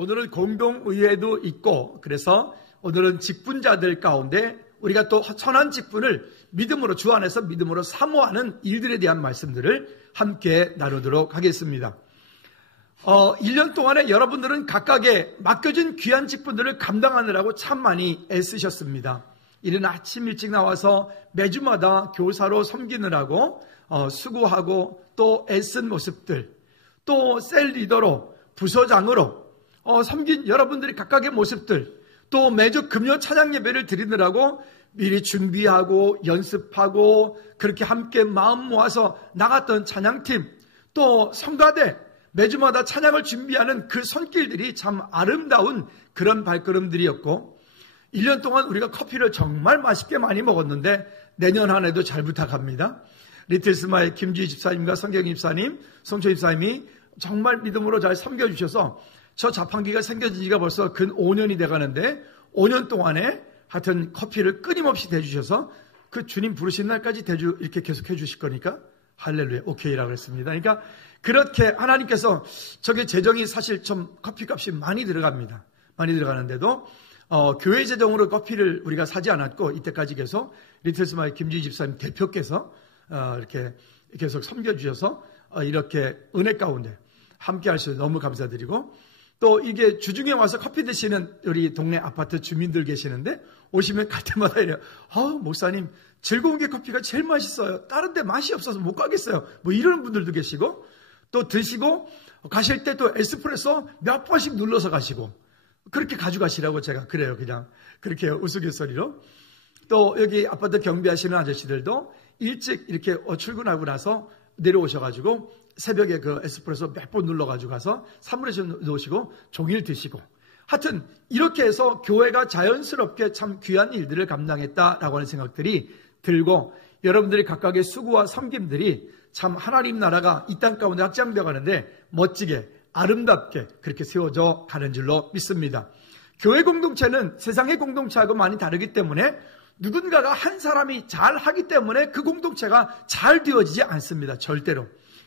오늘은 공동의회도 있고, 그래서 오늘은 직분자들 가운데 우리가 또 선한 직분을 믿음으로, 주 안에서 믿음으로 사모하는 일들에 대한 말씀들을 함께 나누도록 하겠습니다. 1년 동안에 여러분들은 각각의 맡겨진 귀한 직분들을 감당하느라고 참 많이 애쓰셨습니다. 이른 아침 일찍 나와서 매주마다 교사로 섬기느라고 수고하고 또 애쓴 모습들, 또 셀 리더로, 부서장으로 섬긴 여러분들이 각각의 모습들, 또 매주 금요 찬양 예배를 드리느라고 미리 준비하고 연습하고 그렇게 함께 마음 모아서 나갔던 찬양팀, 또 성가대, 매주마다 찬양을 준비하는 그 손길들이 참 아름다운 그런 발걸음들이었고, 1년 동안 우리가 커피를 정말 맛있게 많이 먹었는데 내년 한 해도 잘 부탁합니다. 리틀스마의 김주희 집사님과 성경 집사님, 송초 집사님이 정말 믿음으로 잘 섬겨주셔서 저 자판기가 생겨진 지가 벌써 근 5년이 돼가는데 5년 동안에 하여튼 커피를 끊임없이 대주셔서 그 주님 부르신 날까지 대주 이렇게 계속 해주실 거니까 할렐루야 오케이라고 했습니다. 그러니까 그렇게 하나님께서 저게 재정이 사실 좀 커피값이 많이 들어갑니다. 많이 들어가는데도 교회 재정으로 커피를 우리가 사지 않았고 이때까지 계속 리틀스마의 김주희 집사님 대표께서 이렇게 계속 섬겨주셔서 이렇게 은혜 가운데 함께 할 수 너무 감사드리고, 또 이게 주중에 와서 커피 드시는 우리 동네 아파트 주민들 계시는데 오시면 갈 때마다 이래요. 목사님 즐거운 게 커피가 제일 맛있어요. 다른 데 맛이 없어서 못 가겠어요. 뭐 이런 분들도 계시고, 또 드시고 가실 때 또 에스프레소 몇 번씩 눌러서 가시고 그렇게 가져가시라고 제가 그래요. 그냥 그렇게 우스갯소리로. 또 여기 아파트 경비하시는 아저씨들도 일찍 이렇게 출근하고 나서 내려오셔가지고 새벽에 그 에스프레소 몇 번 눌러가지고 가서 사물에 놓으시고 종일 드시고, 하여튼 이렇게 해서 교회가 자연스럽게 참 귀한 일들을 감당했다라고 하는 생각들이 들고, 여러분들이 각각의 수고와 섬김들이 참 하나님 나라가 이 땅 가운데 확장되어 가는데 멋지게 아름답게 그렇게 세워져 가는 줄로 믿습니다. 교회 공동체는 세상의 공동체하고 많이 다르기 때문에 누군가가 한 사람이 잘 하기 때문에 그 공동체가 잘 되어지지 않습니다. 절대로.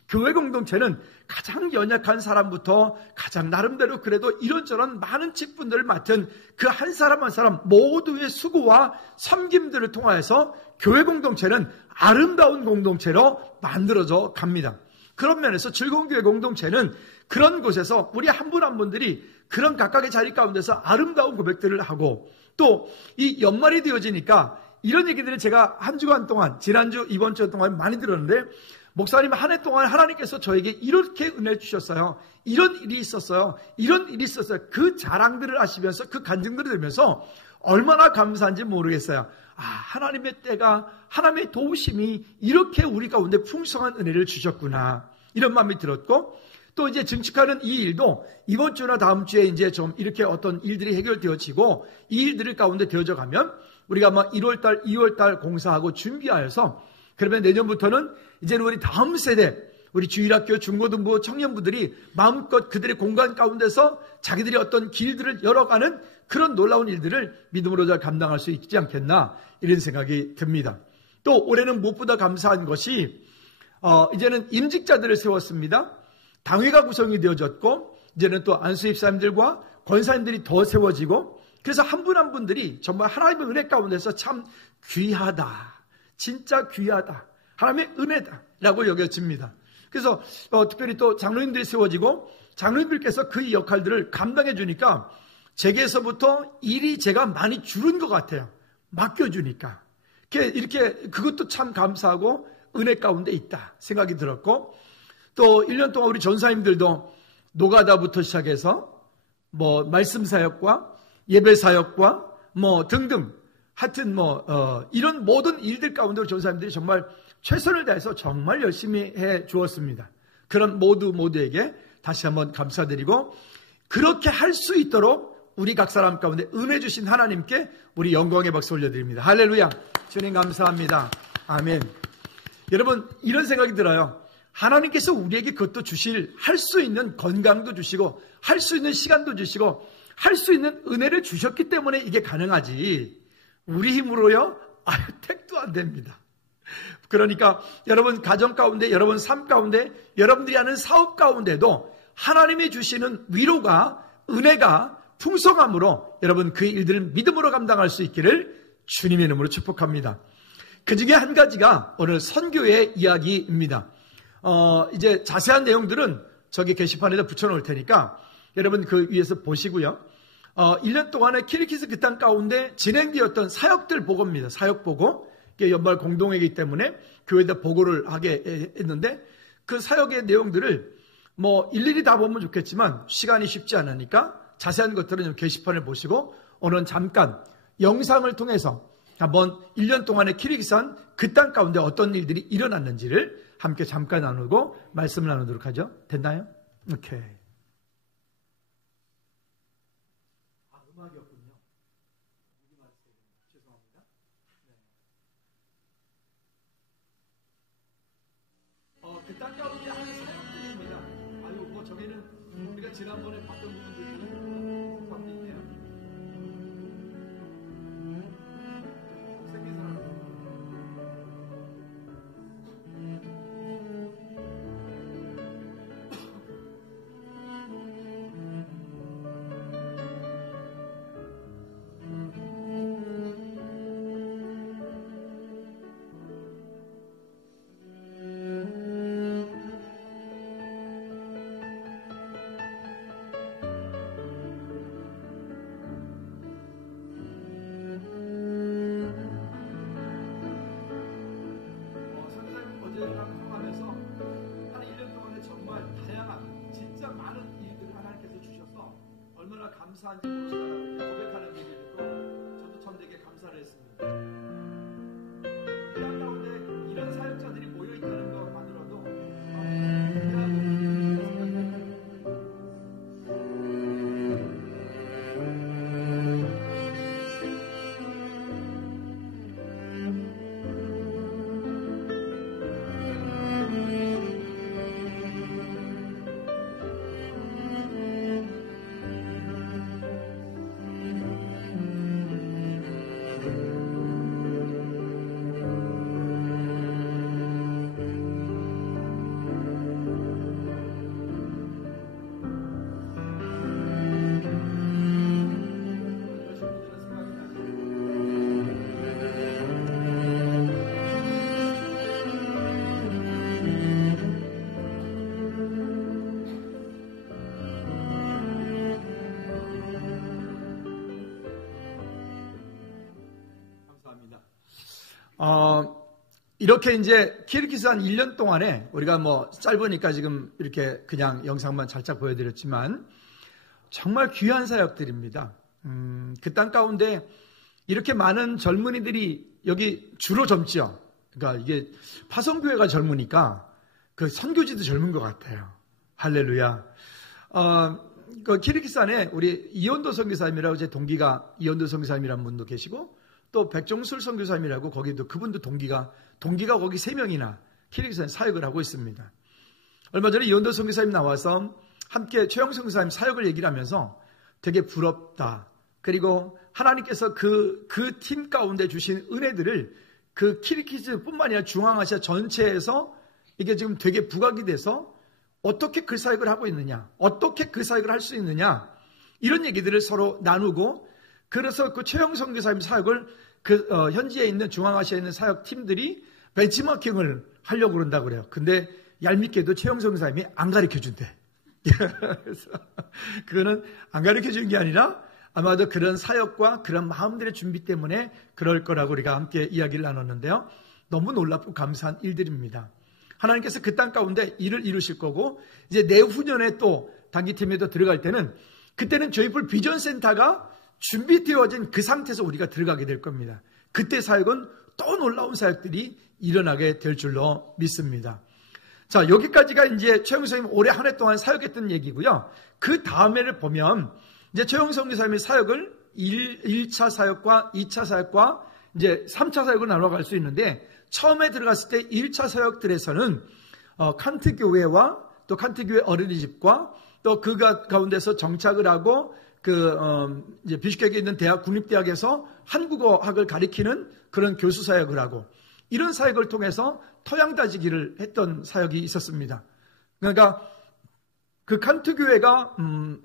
교회 공동체는 가장 연약한 사람부터 가장 나름대로 그래도 이런저런 많은 직분들을 맡은 그 한 사람 한 사람 모두의 수고와 섬김들을 통하여서 교회 공동체는 아름다운 공동체로 만들어져 갑니다. 그런 면에서 즐거운 교회 공동체는 그런 곳에서 우리 한 분 한 분들이 그런 각각의 자리 가운데서 아름다운 고백들을 하고, 또 이 연말이 되어지니까 이런 얘기들을 제가 한 주간 동안, 지난주 이번 주 동안 많이 들었는데, 목사님 한 해 동안 하나님께서 저에게 이렇게 은혜 주셨어요. 이런 일이 있었어요. 이런 일이 있었어요. 그 자랑들을 하시면서 그 간증들을 들으면서 얼마나 감사한지 모르겠어요. 하나님의 때가, 하나님의 도우심이 이렇게 우리 가운데 풍성한 은혜를 주셨구나. 이런 마음이 들었고, 또 이제 증축하는 이 일도 이번 주나 다음 주에 이제 좀 이렇게 어떤 일들이 해결되어지고 이 일들을 가운데 되어져 가면 우리가 아마 1월달, 2월달 공사하고 준비하여서, 그러면 내년부터는 이제는 우리 다음 세대, 우리 주일학교, 중고등부 청년부들이 마음껏 그들의 공간 가운데서 자기들이 어떤 길들을 열어가는 그런 놀라운 일들을 믿음으로 잘 감당할 수 있지 않겠나, 이런 생각이 듭니다. 또 올해는 무엇보다 감사한 것이 이제는 임직자들을 세웠습니다. 당회가 구성이 되어졌고, 이제는 또 안수입사님들과 권사님들이 더 세워지고, 그래서 한 분 한 분들이 정말 하나님의 은혜 가운데서 참 귀하다, 진짜 귀하다, 하나님의 은혜다라고 여겨집니다. 그래서 특별히 또 장로님들이 세워지고 장로님들께서 그 역할들을 감당해 주니까 제게서부터 일이 제가 많이 줄은 것 같아요. 맡겨주니까. 이렇게 그것도 참 감사하고 은혜 가운데 있다 생각이 들었고, 또 1년 동안 우리 전사님들도 노가다부터 시작해서 뭐 말씀 사역과 예배 사역과 뭐 등등, 하여튼 이런 모든 일들 가운데 우리 전사님들이 정말 최선을 다해서 정말 열심히 해 주었습니다. 그런 모두에게 다시 한번 감사드리고, 그렇게 할 수 있도록 우리 각 사람 가운데 은혜 주신 하나님께 우리 영광의 박수 올려드립니다. 할렐루야. 주님 감사합니다. 아멘. 여러분, 이런 생각이 들어요. 하나님께서 우리에게 그것도 할 수 있는 건강도 주시고, 할 수 있는 시간도 주시고, 할 수 있는 은혜를 주셨기 때문에 이게 가능하지, 우리 힘으로요? 택도 안 됩니다. 그러니까 여러분 가정 가운데, 여러분 삶 가운데, 여러분들이 하는 사업 가운데도 하나님이 주시는 위로가, 은혜가 풍성함으로 여러분 그 일들을 믿음으로 감당할 수 있기를 주님의 이름으로 축복합니다. 그 중에 한 가지가 오늘 선교의 이야기입니다. 이제 자세한 내용들은 저기 게시판에다 붙여놓을 테니까 여러분 그 위에서 보시고요. 1년 동안에 키르기스 그 땅 가운데 진행되었던 사역들 보고입니다. 사역 보고. 이게 연말 공동회이기 때문에 교회에다 보고를 하게 했는데 그 사역의 내용들을 뭐 일일이 다 보면 좋겠지만 시간이 쉽지 않으니까 자세한 것들은 게시판을 보시고 오늘은 잠깐 영상을 통해서 한번 1년 동안의 키르기스탄 그 땅 가운데 어떤 일들이 일어났는지를 함께 잠깐 나누고 말씀을 나누도록 하죠. 됐나요? 오케이. 음악이 없군요. 죄송합니다. 그 땅 가운데 하는 사역들입니다. 아유, 뭐 저기는 우리가 지난번에 봤던 부분들이 있네요. 생긴 사람. 감사한지 고백하는 일이 있고 저도 참 되게 감사를 했습니다. 그 땅 가운데 이런 사역자들이 모여있다는 것만으로도 이렇게 이제 키르기스탄 1년 동안에 우리가 뭐 짧으니까 지금 이렇게 그냥 영상만 살짝 보여드렸지만 정말 귀한 사역들입니다. 그 땅 가운데 이렇게 많은 젊은이들이 여기 주로 젊지요. 그러니까 이게 파송교회가 젊으니까 그 선교지도 젊은 것 같아요. 할렐루야. 그 키르기스탄에 우리 이온도 선교사님이라고 제 동기가 이온도 선교사님이라는 분도 계시고 또 백종술 선교사님이라고 거기도 그분도 동기가 거기 3명이나 키르기스탄에 사역을 하고 있습니다. 얼마 전에 이온도 선교사님 나와서 함께 최영 선교사님 사역을 얘기를 하면서 되게 부럽다. 그리고 하나님께서 그 팀 가운데 주신 은혜들을 그 키르기스뿐만 아니라 중앙아시아 전체에서 이게 지금 되게 부각이 돼서 어떻게 그 사역을 하고 있느냐, 어떻게 그 사역을 할 수 있느냐 이런 얘기들을 서로 나누고 그래서 그 최영 선교사님 사역을 현지에 있는 중앙아시아에 있는 사역 팀들이 벤치마킹을 하려고 그런다고 그래요. 근데 얄밉게도 최영 선교사님이 안 가르쳐 준대. 그래서 그거는 안 가르쳐 준 게 아니라 아마도 그런 사역과 그런 마음들의 준비 때문에 그럴 거라고 우리가 함께 이야기를 나눴는데요. 너무 놀랍고 감사한 일들입니다. 하나님께서 그 땅 가운데 일을 이루실 거고 이제 내후년에 또 단기팀에도 들어갈 때는 그때는 저희풀 비전센터가 준비되어진 그 상태에서 우리가 들어가게 될 겁니다. 그때 사역은 또 놀라운 사역들이 일어나게 될 줄로 믿습니다. 자, 여기까지가 이제 최영성 선생님 올해 한 해 동안 사역했던 얘기고요. 그 다음에를 보면 이제 최영성 선생님의 사역을 1차 사역과 2차 사역과 이제 3차 사역을 나눠갈 수 있는데 처음에 들어갔을 때 1차 사역들에서는 칸트 교회와 또 칸트 교회 어린이집과 또 그 가운데서 정착을 하고 이제 비슈케크에 있는 국립대학에서 한국어학을 가리키는 그런 교수 사역을 하고 이런 사역을 통해서 토양 다지기를 했던 사역이 있었습니다. 그러니까 그 칸트 교회가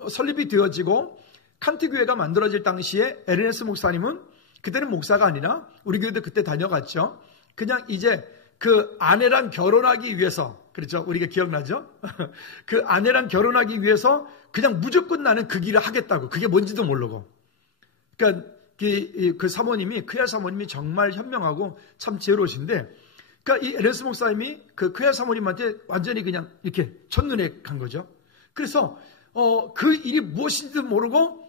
설립이 되어지고 칸트 교회가 만들어질 당시에 에르네스 목사님은 그때는 목사가 아니라 우리 교회도 그때 다녀갔죠. 그냥 이제 그 아내랑 결혼하기 위해서, 그렇죠? 우리가 기억나죠? 그 아내랑 결혼하기 위해서 그냥 무조건 나는 그 길을 하겠다고. 그게 뭔지도 모르고. 그러니까 그 사모님이, 크야 사모님이 정말 현명하고 참 지혜로우신데, 그러니까 이 에르네스 목사님이 그 크야 사모님한테 완전히 그냥 이렇게 첫눈에 간 거죠. 그래서 그 일이 무엇인지도 모르고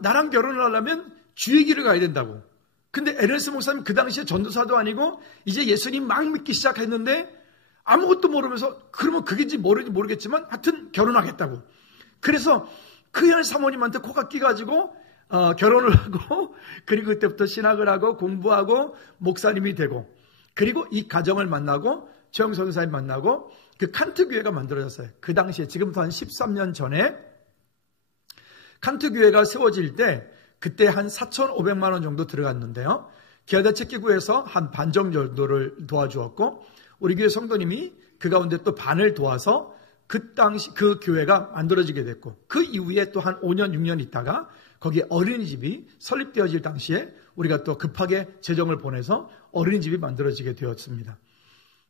나랑 결혼을 하려면 주의 길을 가야 된다고. 근데 에르네스 목사님 그 당시에 전도사도 아니고 이제 예수님 막 믿기 시작했는데 아무것도 모르면서, 그러면 그게인지 모르겠지만 하여튼 결혼하겠다고. 그래서 크야 사모님한테 코가 끼가지고 결혼을 하고, 그리고 그때부터 신학을 하고 공부하고 목사님이 되고, 그리고 이 가정을 만나고 최영선 선사님 만나고 그 칸트 교회가 만들어졌어요. 그 당시에, 지금부터 한 13년 전에 칸트 교회가 세워질 때 그때 한 4,500만 원 정도 들어갔는데요. 기아다 책기구에서 한 반 정도를 도와주었고, 우리 교회 성도님이 그 가운데 또 반을 도와서 그 당시 그 교회가 만들어지게 됐고, 그 이후에 또 한 5년, 6년 있다가 거기에 어린이집이 설립되어질 당시에 우리가 또 급하게 재정을 보내서 어린이집이 만들어지게 되었습니다.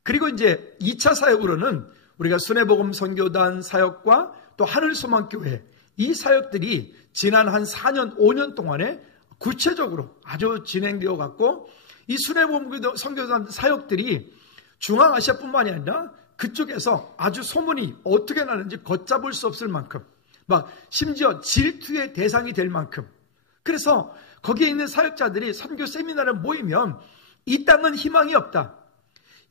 그리고 이제 2차 사역으로는 우리가 순회복음 선교단 사역과 또 하늘소망교회, 이 사역들이 지난 한 4년, 5년 동안에 구체적으로 아주 진행되어 갔고, 이 순회복음 선교단 사역들이 중앙아시아뿐만이 아니라 그쪽에서 아주 소문이 어떻게 나는지 걷잡을 수 없을 만큼, 막 심지어 질투의 대상이 될 만큼, 그래서 거기에 있는 사역자들이 선교 세미나를 모이면 이 땅은 희망이 없다,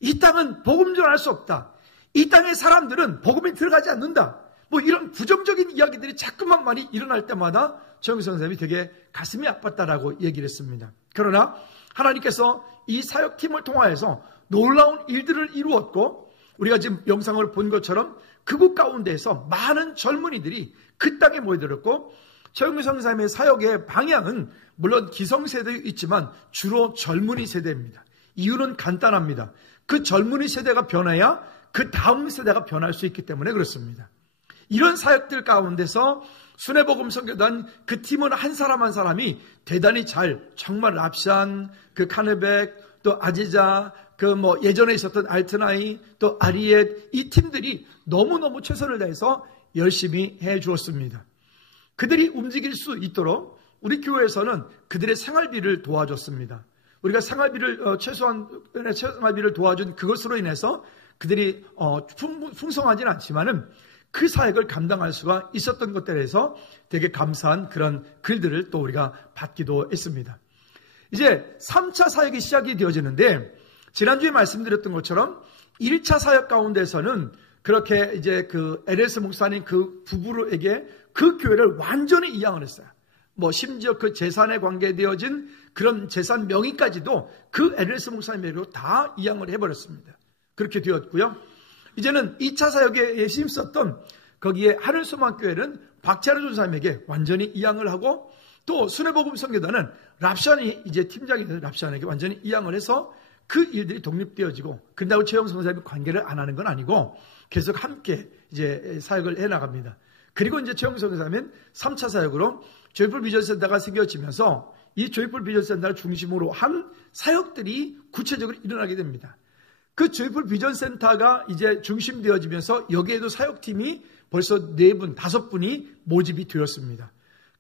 이 땅은 복음 전할 수 없다, 이 땅의 사람들은 복음이 들어가지 않는다, 뭐 이런 부정적인 이야기들이 자꾸만 많이 일어날 때마다 최영선 선생님이 되게 가슴이 아팠다라고 얘기를 했습니다. 그러나 하나님께서 이 사역팀을 통하여서 놀라운 일들을 이루었고, 우리가 지금 영상을 본 것처럼 그곳 가운데에서 많은 젊은이들이 그 땅에 모여들었고, 최영선 선생님의 사역의 방향은 물론 기성세대도 있지만 주로 젊은이 세대입니다. 이유는 간단합니다. 그 젊은이 세대가 변해야 그 다음 세대가 변할 수 있기 때문에 그렇습니다. 이런 사역들 가운데서 순회복음 선교단 그 팀은 한 사람 한 사람이 대단히 정말 랍샨, 그 카네백, 또 아지자, 그 예전에 있었던 알트나이, 또 아리엣, 이 팀들이 너무너무 최선을 다해서 열심히 해 주었습니다. 그들이 움직일 수 있도록 우리 교회에서는 그들의 생활비를 도와줬습니다. 우리가 생활비를 최소한 생활비를 도와준 그것으로 인해서 그들이 풍성하진 않지만은 그 사역을 감당할 수가 있었던 것들에 대해서 되게 감사한 그런 글들을 또 우리가 받기도 했습니다. 이제 3차 사역이 시작이 되어지는데, 지난주에 말씀드렸던 것처럼 1차 사역 가운데서는 그렇게 이제 그 에르네스 목사님 그 부부에게 그 교회를 완전히 이양을 했어요. 심지어 그 재산에 관계되어진 그런 재산 명의까지도 그 에르네스 목사님에게로 다 이양을 해버렸습니다. 그렇게 되었고요. 이제는 2차 사역에 힘썼던 거기에 하늘소망교회는 박찬호 전사님에게 완전히 이양을 하고, 또 순회복음 선교단은 랍샨이 이제 팀장이 된 랍샨에게 완전히 이양을 해서 그 일들이 독립되어지고, 그런다고 최영선 선생님이 관계를 안 하는 건 아니고 계속 함께 이제 사역을 해나갑니다. 그리고 이제 최영선 선생님은 3차 사역으로 조이풀 비전센터가 생겨지면서 이 조이풀 비전센터를 중심으로 한 사역들이 구체적으로 일어나게 됩니다. 그 조이풀 비전센터가 이제 중심되어지면서 여기에도 사역팀이 벌써 4분, 5분이 모집이 되었습니다.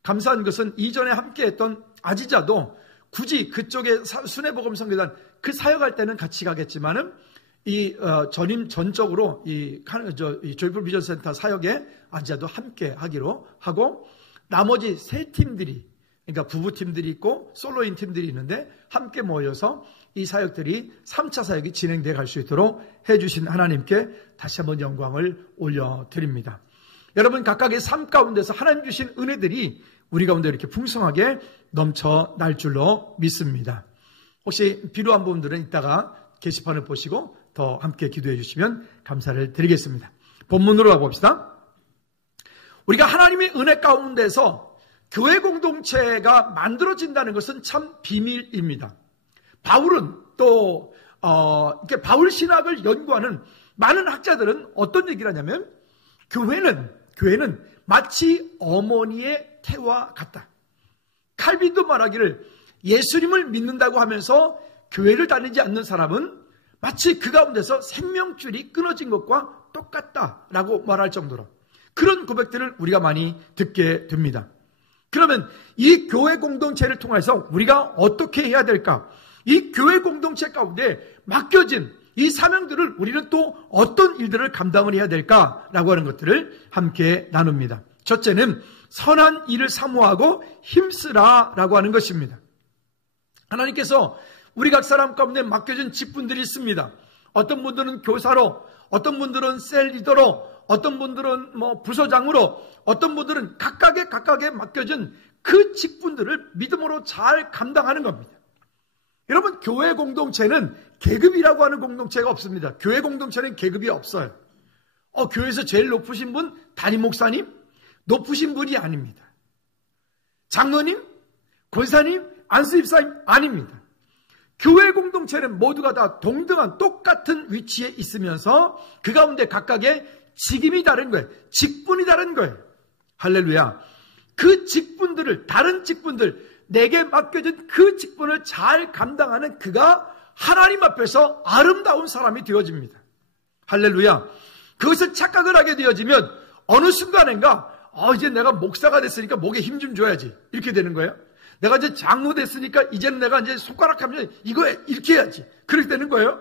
감사한 것은 이전에 함께했던 아지자도 굳이 그쪽에 순회복음 선교단 그 사역할 때는 같이 가겠지만은 이 전적으로 이 조이풀 비전센터 사역에 아지자도 함께 하기로 하고, 나머지 3팀들이, 그러니까 부부팀들이 있고 솔로인 팀들이 있는데 함께 모여서 이 사역들이 3차 사역이 진행되어 갈 수 있도록 해주신 하나님께 다시 한번 영광을 올려드립니다. 여러분, 각각의 삶 가운데서 하나님 주신 은혜들이 우리 가운데 이렇게 풍성하게 넘쳐날 줄로 믿습니다. 혹시 필요한 분들은 이따가 게시판을 보시고 더 함께 기도해 주시면 감사를 드리겠습니다. 본문으로 가봅시다. 우리가 하나님의 은혜 가운데서 교회 공동체가 만들어진다는 것은 참 비밀입니다. 바울은 또 바울 신학을 연구하는 많은 학자들은 어떤 얘기를 하냐면, 교회는 교회는 마치 어머니의 태와 같다. 칼빈도 말하기를 예수님을 믿는다고 하면서 교회를 다니지 않는 사람은 마치 그 가운데서 생명줄이 끊어진 것과 똑같다라고 말할 정도로 그런 고백들을 우리가 많이 듣게 됩니다. 그러면 이 교회 공동체를 통해서 우리가 어떻게 해야 될까? 이 교회 공동체 가운데 맡겨진 이 사명들을 우리는 또 어떤 일들을 감당을 해야 될까라고 하는 것들을 함께 나눕니다. 첫째는 선한 일을 사모하고 힘쓰라라고 하는 것입니다. 하나님께서 우리 각 사람 가운데 맡겨진 직분들이 있습니다. 어떤 분들은 교사로, 어떤 분들은 셀 리더로, 어떤 분들은 부서장으로, 어떤 분들은 각각의 맡겨진 그 직분들을 믿음으로 잘 감당하는 겁니다. 여러분, 교회 공동체는 계급이라고 하는 공동체가 없습니다. 교회 공동체는 계급이 없어요. 교회에서 제일 높으신 분, 담임 목사님? 높으신 분이 아닙니다. 장로님? 권사님? 안수집사님? 아닙니다. 교회 공동체는 모두가 다 동등한 똑같은 위치에 있으면서 그 가운데 각각의 직임이 다른 거예요. 직분이 다른 거예요. 할렐루야. 그 직분들을, 다른 직분들, 내게 맡겨진 그 직분을 잘 감당하는 그가 하나님 앞에서 아름다운 사람이 되어집니다. 할렐루야. 그것을 착각을 하게 되어지면 어느 순간인가 이제 내가 목사가 됐으니까 목에 힘 좀 줘야지. 이렇게 되는 거예요. 내가 이제 장로 됐으니까 이제는 내가 이제 손가락 하면 이거 이렇게 해야지. 그렇게 되는 거예요.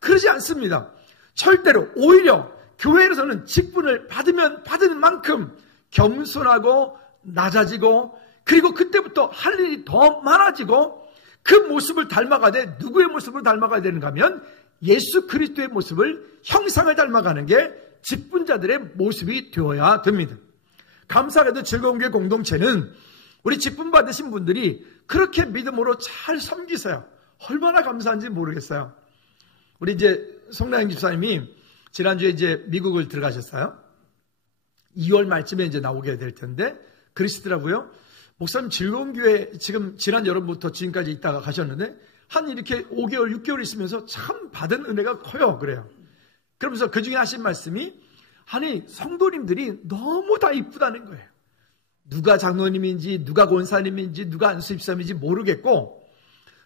그러지 않습니다. 절대로 오히려 교회에서는 직분을 받으면 받은 만큼 겸손하고 낮아지고 그리고 그때부터 할 일이 더 많아지고 그 모습을 닮아가되 누구의 모습을 닮아가야 되는가 하면 예수 그리스도의 모습을 형상을 닮아가는 게 직분자들의 모습이 되어야 됩니다. 감사하게도 즐거운 교회 공동체는 우리 직분 받으신 분들이 그렇게 믿음으로 잘 섬기세요. 얼마나 감사한지 모르겠어요. 우리 이제 송나영 집사님이 지난주에 이제 미국을 들어가셨어요. 2월 말쯤에 이제 나오게 될 텐데 그러시더라고요. 목사님 즐거운 교회 지금 지난 여름부터 지금까지 있다가 가셨는데 한 이렇게 5개월, 6개월 있으면서 참 받은 은혜가 커요. 그래요. 그러면서 그 중에 하신 말씀이 아니 성도님들이 너무 다 이쁘다는 거예요. 누가 장로님인지 누가 권사님인지 누가 안수집사님인지 모르겠고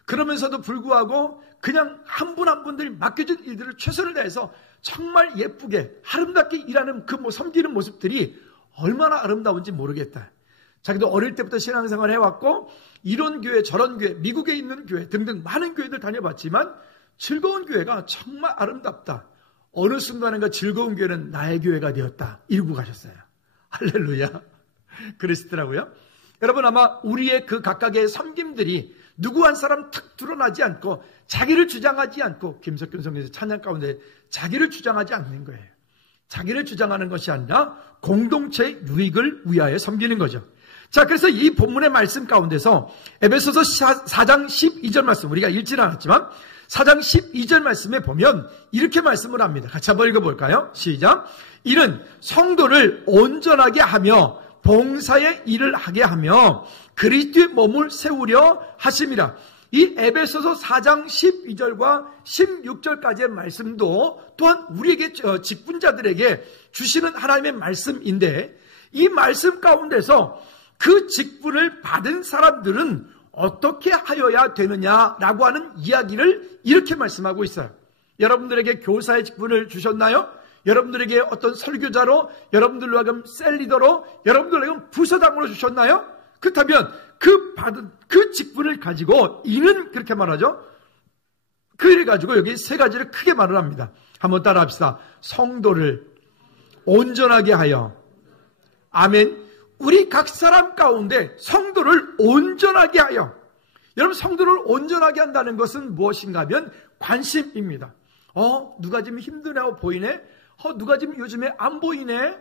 그러면서도 불구하고 그냥 한 분 한 분들이 맡겨진 일들을 최선을 다해서 정말 예쁘게 아름답게 일하는 그 섬기는 모습들이 얼마나 아름다운지 모르겠다. 자기도 어릴 때부터 신앙생활 해왔고 이런 교회 저런 교회 미국에 있는 교회 등등 많은 교회들 다녀봤지만 즐거운 교회가 정말 아름답다. 어느 순간인가 즐거운 교회는 나의 교회가 되었다. 이러고 가셨어요. 할렐루야. 그러시더라고요. 여러분 아마 우리의 그 각각의 섬김들이 누구 한 사람 탁 드러나지 않고 자기를 주장하지 않고 김석균 성교사 찬양 가운데 자기를 주장하지 않는 거예요. 자기를 주장하는 것이 아니라 공동체의 유익을 위하여 섬기는 거죠. 자, 그래서 이 본문의 말씀 가운데서 에베소서 4장 12절 말씀 우리가 읽지는 않았지만 4장 12절 말씀에 보면 이렇게 말씀을 합니다. 같이 한번 읽어볼까요? 시작. 이는 성도를 온전하게 하며 봉사의 일을 하게 하며 그리스도의 몸을 세우려 하심이라. 이 에베소서 4장 12절과 16절까지의 말씀도 또한 우리에게 직분자들에게 주시는 하나님의 말씀인데 이 말씀 가운데서 그 직분을 받은 사람들은 어떻게 하여야 되느냐라고 하는 이야기를 이렇게 말씀하고 있어요. 여러분들에게 교사의 직분을 주셨나요? 여러분들에게 어떤 설교자로, 여러분들로 하여금 셀리더로, 여러분들로 하여금 부서장으로 주셨나요? 그렇다면 그 받은 그 직분을 가지고 이는 그렇게 말하죠. 그 일을 가지고 여기 세 가지를 크게 말을 합니다. 한번 따라 합시다. 성도를 온전하게 하여. 아멘. 우리 각 사람 가운데 성도를 온전하게 하여. 여러분 성도를 온전하게 한다는 것은 무엇인가 하면 관심입니다. 누가 지금 힘드냐고 보이네? 누가 지금 요즘에 안 보이네?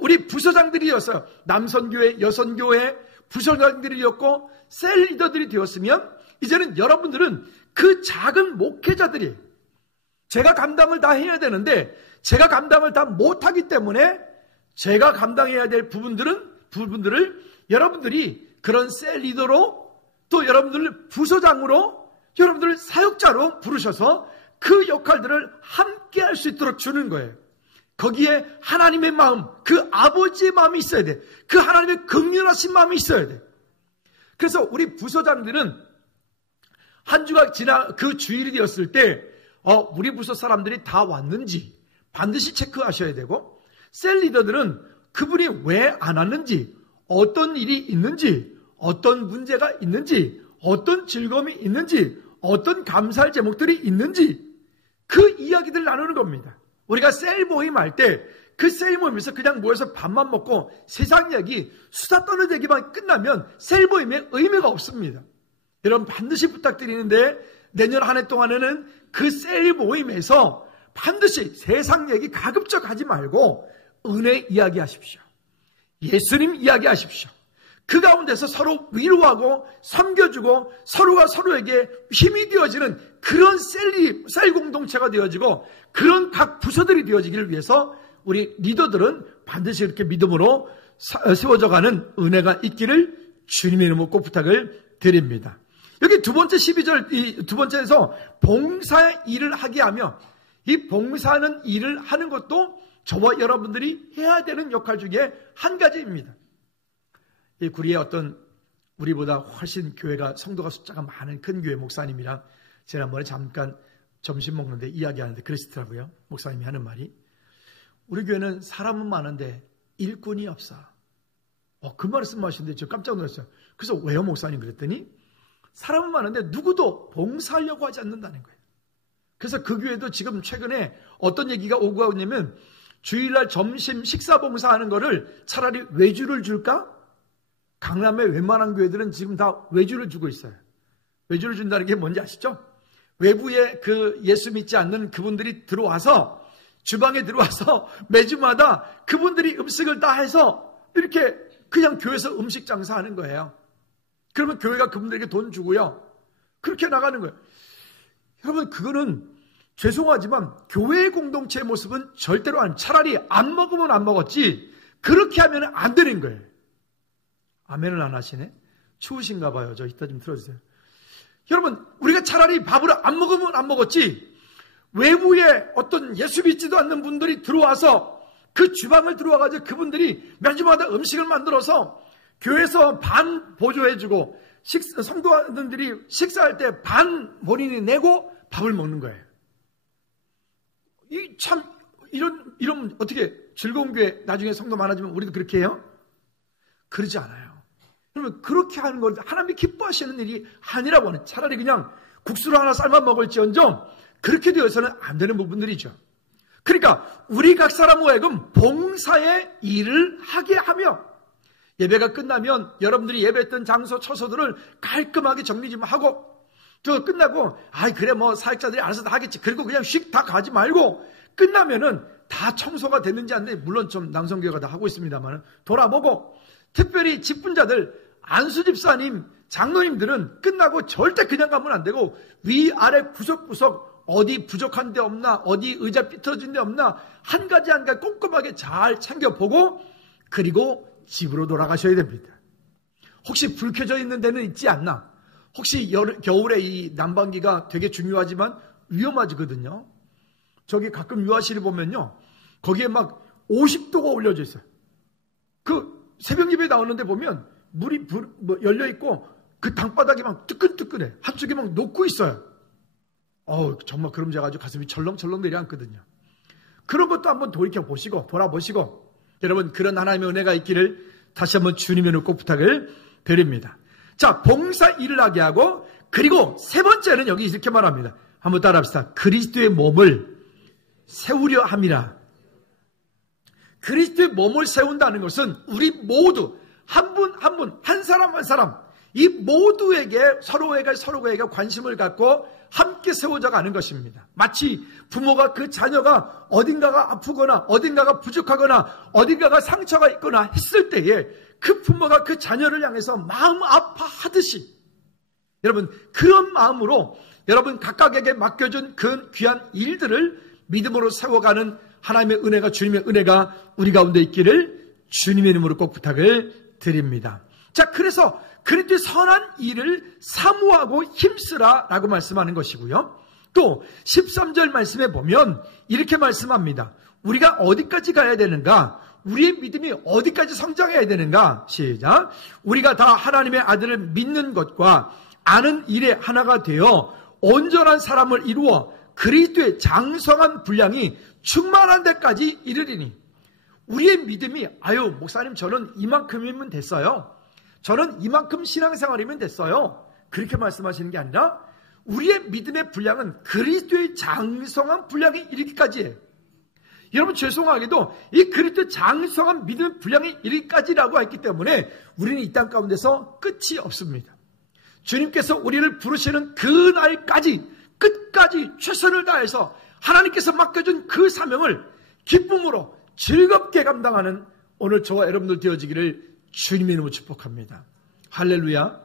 우리 부서장들이었어요. 남선교회, 여선교회, 부서장들이었고 셀 리더들이 되었으면 이제는 여러분들은 그 작은 목회자들이 제가 감당을 다 해야 되는데 제가 감당을 다 못하기 때문에 제가 감당해야 될 부분들을 여러분들이 그런 셀 리더로 또 여러분들을 부서장으로 여러분들을 사역자로 부르셔서 그 역할들을 함께 할 수 있도록 주는 거예요. 거기에 하나님의 마음, 그 아버지의 마음이 있어야 돼. 그 하나님의 긍휼하신 마음이 있어야 돼. 그래서 우리 부서장들은 한 주가 지나 그 주일이 되었을 때 우리 부서 사람들이 다 왔는지 반드시 체크하셔야 되고, 셀 리더들은 그분이 왜 안 왔는지, 어떤 일이 있는지, 어떤 문제가 있는지, 어떤 즐거움이 있는지, 어떤 감사할 제목들이 있는지 그 이야기들을 나누는 겁니다. 우리가 셀 모임 할 때 그 셀 모임에서 그냥 모여서 밥만 먹고 세상 이야기 수다 떠는 얘기만 끝나면 셀 모임에 의미가 없습니다. 여러분 반드시 부탁드리는데 내년 한 해 동안에는 그 셀 모임에서 반드시 세상 얘기 가급적 하지 말고 은혜 이야기하십시오. 예수님 이야기하십시오. 그 가운데서 서로 위로하고 섬겨주고 서로가 서로에게 힘이 되어지는 그런 셀 공동체가 되어지고 그런 각 부서들이 되어지기를 위해서 우리 리더들은 반드시 이렇게 믿음으로 세워져가는 은혜가 있기를 주님의 이름으로 꼭 부탁을 드립니다. 여기 두 번째 12절, 이 두 번째에서 봉사의 일을 하게 하며, 이 봉사하는 일을 하는 것도 저와 여러분들이 해야 되는 역할 중에 한 가지입니다. 이 구리의 어떤 우리보다 훨씬 교회가 성도가 숫자가 많은 큰 교회 목사님이랑 지난번에 잠깐 점심 먹는데 이야기하는데 그러시더라고요. 목사님이 하는 말이, 우리 교회는 사람은 많은데 일꾼이 없어. 그 말씀하시는데 저 깜짝 놀랐어요. 그래서 왜요 목사님 그랬더니 사람은 많은데 누구도 봉사하려고 하지 않는다는 거예요. 그래서 그 교회도 지금 최근에 어떤 얘기가 오고 가냐면 주일날 점심 식사 봉사하는 거를 차라리 외주를 줄까? 강남의 웬만한 교회들은 지금 다 외주를 주고 있어요. 외주를 준다는 게 뭔지 아시죠? 외부에 그 예수 믿지 않는 그분들이 들어와서 주방에 들어와서 매주마다 그분들이 음식을 다 해서 이렇게 그냥 교회에서 음식 장사하는 거예요. 그러면 교회가 그분들에게 돈 주고요. 그렇게 나가는 거예요. 여러분 그거는 죄송하지만 교회의 공동체의 모습은 절대로 차라리 안 먹으면 안 먹었지 그렇게 하면 안 되는 거예요. 아멘을 안 하시네? 추우신가 봐요. 저 이따 좀 틀어주세요. 여러분 우리가 차라리 밥을 안 먹으면 안 먹었지 외부에 어떤 예수 믿지도 않는 분들이 들어와서 그 주방을 들어와가지고 그분들이 매주마다 음식을 만들어서 교회에서 반 보조해주고 성도들이 식사할 때 반 본인이 내고 밥을 먹는 거예요. 이런 어떻게 즐거운 교회 나중에 성도 많아지면 우리도 그렇게 해요? 그러지 않아요. 그러면 그렇게 하는 건 하나님이 기뻐하시는 일이 아니라고 하는, 차라리 그냥 국수를 하나 삶아 먹을지언정 그렇게 되어서는 안 되는 부분들이죠. 그러니까 우리 각 사람 하여금 봉사의 일을 하게 하며, 예배가 끝나면 여러분들이 예배했던 장소 처소들을 깔끔하게 정리 좀 하고, 또 끝나고 그래 뭐 사역자들이 알아서 다 하겠지, 그리고 그냥 휙 다 가지 말고 끝나면은 다 청소가 됐는지 안 됐는지, 물론 좀 낭성교회가 다 하고 있습니다만 돌아보고, 특별히 직분자들 안수 집사님 장로님들은 끝나고 절대 그냥 가면 안 되고 위아래 구석구석 어디 부족한 데 없나, 어디 의자 삐뚤어진 데 없나, 한 가지 한 가지 꼼꼼하게 잘 챙겨보고 그리고 집으로 돌아가셔야 됩니다. 혹시 불 켜져 있는 데는 있지 않나? 혹시 겨울에 이 난방기가 되게 중요하지만 위험하거든요. 저기 가끔 유아실을 보면요, 거기에 막 50도가 올려져 있어요. 그 새벽 예배 나오는데 보면 물이 열려있고 그 땅바닥이 막 뜨끈뜨끈해. 한쪽에 막 녹고 있어요. 정말 그럼 제가 아주 가슴이 철렁철렁 내려앉거든요. 그런 것도 한번 돌이켜보시고 돌아보시고, 여러분 그런 하나님의 은혜가 있기를 다시 한번 주님의 꼭 부탁을 드립니다. 자, 봉사 일을 하게 하고, 그리고 세 번째는 여기 이렇게 말합니다. 한번 따라합시다. 그리스도의 몸을 세우려 함이라. 그리스도의 몸을 세운다는 것은 우리 모두 한 분 한 분, 한 사람 한 사람, 이 모두에게 서로에게 관심을 갖고 함께 세워져 가는 것입니다. 마치 부모가 그 자녀가 어딘가가 아프거나 어딘가가 부족하거나 어딘가가 상처가 있거나 했을 때에 그 부모가 그 자녀를 향해서 마음 아파하듯이, 여러분 그런 마음으로 여러분 각각에게 맡겨준 그 귀한 일들을 믿음으로 세워가는 하나님의 은혜가, 주님의 은혜가 우리 가운데 있기를 주님의 이름으로 꼭 부탁을 드립니다. 자, 그래서 그리스도의 선한 일을 사모하고 힘쓰라 라고 말씀하는 것이고요. 또 13절 말씀에 보면 이렇게 말씀합니다. 우리가 어디까지 가야 되는가? 우리의 믿음이 어디까지 성장해야 되는가? 시작. 우리가 다 하나님의 아들을 믿는 것과 아는 일에 하나가 되어 온전한 사람을 이루어 그리스도의 장성한 분량이 충만한 데까지 이르리니. 우리의 믿음이 목사님 저는 이만큼이면 됐어요. 저는 이만큼 신앙생활이면 됐어요. 그렇게 말씀하시는 게 아니라 우리의 믿음의 분량은 그리스도의 장성한 분량이 이르기까지예요. 여러분 죄송하게도 이 그리스도의 장성한 믿음의 분량이 이르기까지라고 했기 때문에 우리는 이 땅 가운데서 끝이 없습니다. 주님께서 우리를 부르시는 그 날까지 끝까지 최선을 다해서 하나님께서 맡겨준 그 사명을 기쁨으로 즐겁게 감당하는 오늘 저와 여러분들 되어지기를 주님의 이름으로 축복합니다. 할렐루야.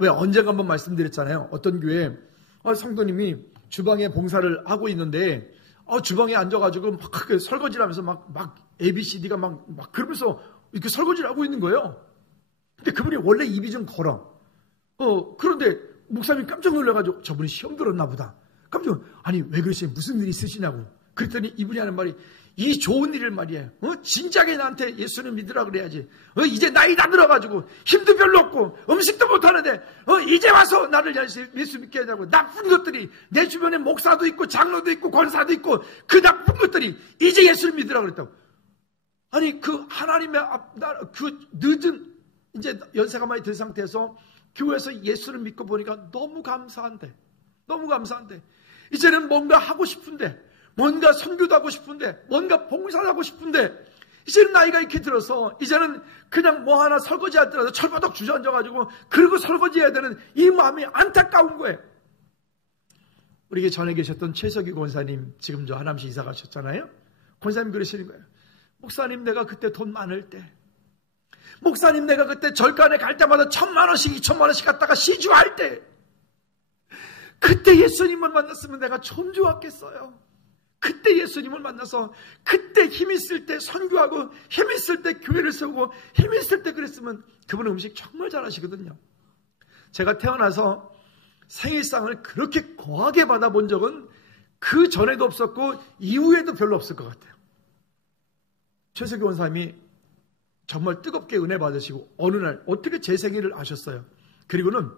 왜 언젠가 한번 말씀드렸잖아요. 어떤 교회 성도님이 주방에 봉사를 하고 있는데 주방에 앉아가지고 막 설거지를 하면서 막 ABCD가 막 그러면서 이렇게 설거지를 하고 있는 거예요. 근데 그분이 원래 입이 좀 걸어. 그런데 목사님이 깜짝 놀라가지고 저분이 시험 들었나 보다. 아니 왜 그러세요? 무슨 일이 있으시냐고. 그랬더니 이분이 하는 말이 이 좋은 일을 말이에요. 진작에 나한테 예수를 믿으라 그래야지. 이제 나이 다 들어가지고 힘도 별로 없고 음식도 못하는데 이제 와서 나를 예수 믿게 하냐고. 나쁜 것들이 내 주변에 목사도 있고 장로도 있고 권사도 있고 그 나쁜 것들이 이제 예수를 믿으라 그랬다고. 아니 그 하나님의 그 늦은 이제 연세가 많이 든 상태에서 교회에서 예수를 믿고 보니까 너무 감사한데 이제는 뭔가 하고 싶은데 뭔가 선교도 하고 싶은데 뭔가 봉사도 하고 싶은데 이제는 나이가 이렇게 들어서 이제는 그냥 뭐 하나 설거지 하더라도 철바닥 주저앉아가지고 그리고 설거지해야 되는 이 마음이 안타까운 거예요. 우리 전에 계셨던 최석희 권사님 지금 저 하남시 이사 가셨잖아요. 권사님 그러시는 거예요. 목사님 내가 그때 돈 많을 때, 목사님 내가 그때 절간에 갈 때마다 1,000만 원씩 2,000만 원씩 갖다가 시주할 때 그때 예수님을 만났으면 내가 참 좋았겠어요. 그때 예수님을 만나서 그때 힘 있을 때 선교하고 힘 있을 때 교회를 세우고 힘 있을 때 그랬으면 그분은 음식 정말 잘하시거든요. 제가 태어나서 생일상을 그렇게 거하게 받아본 적은 그 전에도 없었고 이후에도 별로 없을 것 같아요. 최석희 원사님이 정말 뜨겁게 은혜 받으시고 어느 날 어떻게 제 생일을 아셨어요. 그리고는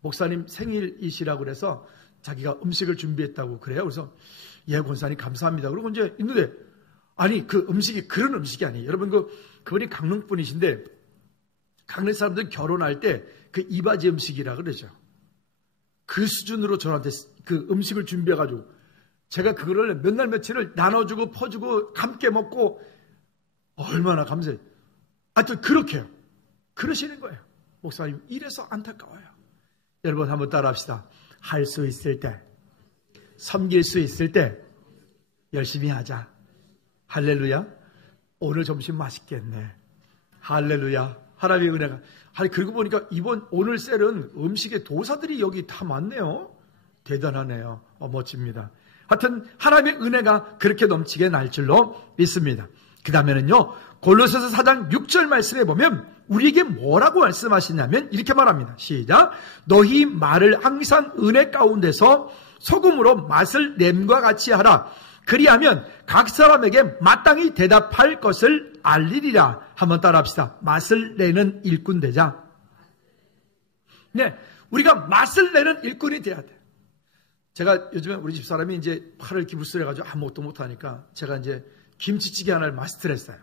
목사님 생일이시라고 그래서 자기가 음식을 준비했다고 그래요. 그래서 예, 권사님 감사합니다. 그리고 이제 있는데 아니 그 음식이 그런 음식이 아니에요. 여러분 그분이 강릉 분이신데 강릉 사람들 결혼할 때 그 이바지 음식이라 그러죠. 그 수준으로 저한테 그 음식을 준비해가지고 제가 그거를 몇 날 며칠을 나눠주고 퍼주고 함께 먹고 얼마나 감사해요. 하여튼 그렇게요. 그러시는 거예요. 목사님 이래서 안타까워요. 여러분 한번 따라합시다. 할 수 있을 때, 섬길 수 있을 때 열심히 하자. 할렐루야. 오늘 점심 맛있겠네. 할렐루야. 하나님의 은혜가. 아니 그러고 보니까 오늘 셀은 음식의 도사들이 여기 다 많네요. 대단하네요. 멋집니다. 하여튼 하나님의 은혜가 그렇게 넘치게 날 줄로 믿습니다. 그 다음에는요, 골로새서 4장 6절 말씀에 보면 우리에게 뭐라고 말씀하시냐면 이렇게 말합니다. 시작. 너희 말을 항상 은혜 가운데서 소금으로 맛을 냄과 같이 하라. 그리하면 각 사람에게 마땅히 대답할 것을 알리리라. 한번 따라합시다. 맛을 내는 일꾼 되자. 네, 우리가 맛을 내는 일꾼이 돼야 돼. 제가 요즘에 우리 집사람이 이제 팔을 기부스려가지고 아무것도 못하니까 제가 이제 김치찌개 하나를 마스터를 했어요.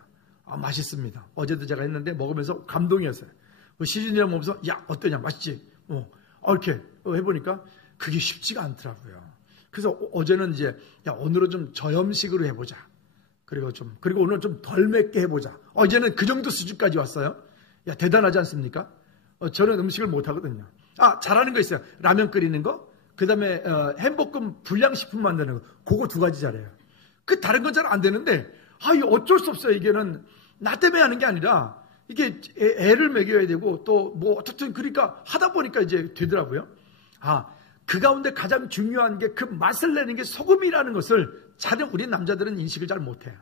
맛있습니다. 어제도 제가 했는데 먹으면서 감동이었어요. 시즌이랑 먹으면서 야 어떠냐 맛있지? 이렇게 해보니까 그게 쉽지가 않더라고요. 그래서 어제는 이제 야 오늘은 좀 저염식으로 해보자. 그리고 오늘 좀 덜 맵게 해보자. 이제는 그 정도 수준까지 왔어요. 야 대단하지 않습니까? 저는 음식을 못하거든요. 잘하는 거 있어요. 라면 끓이는 거. 그 다음에 햄볶음 불량식품 만드는 거. 그거 2가지 잘해요. 그 다른 건 잘 안 되는데 어쩔 수 없어요. 이게는 나 때문에 하는 게 아니라 이게 애를 먹여야 되고 또 뭐 어쨌든 그러니까 하다 보니까 이제 되더라고요. 그 가운데 가장 중요한 게 그 맛을 내는 게 소금이라는 것을 우리 남자들은 인식을 잘 못해요.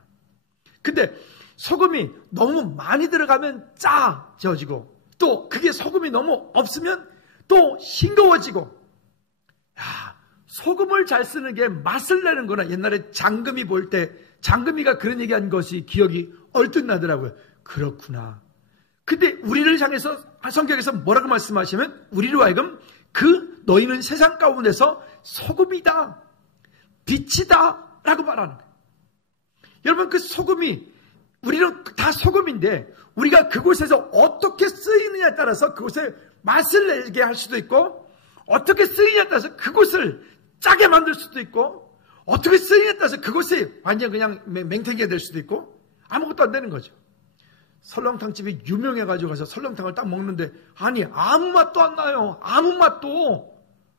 근데 소금이 너무 많이 들어가면 짜져지고 또 그게 소금이 너무 없으면 또 싱거워지고 소금을 잘 쓰는 게 맛을 내는 거나 옛날에 장금이 볼 때 장금이가 그런 얘기한 것이 기억이 얼뜻 나더라고요. 그렇구나. 근데 우리를 향해서 성경에서 뭐라고 말씀하시면 우리로 하여금 너희는 세상 가운데서 소금이다, 빛이다 라고 말하는 거예요. 여러분, 그 소금이 우리는 다 소금인데 우리가 그곳에서 어떻게 쓰이느냐에 따라서 그곳에 맛을 내게 할 수도 있고, 어떻게 쓰이느냐에 따라서 그곳을 짜게 만들 수도 있고, 어떻게 쓰이느냐에 따라서 그곳이 완전 그냥 맹탱이가 될 수도 있고, 아무것도 안 되는 거죠. 설렁탕집이 유명해가지고 가서 설렁탕을 딱 먹는데 아니 아무 맛도 안 나요. 아무 맛도.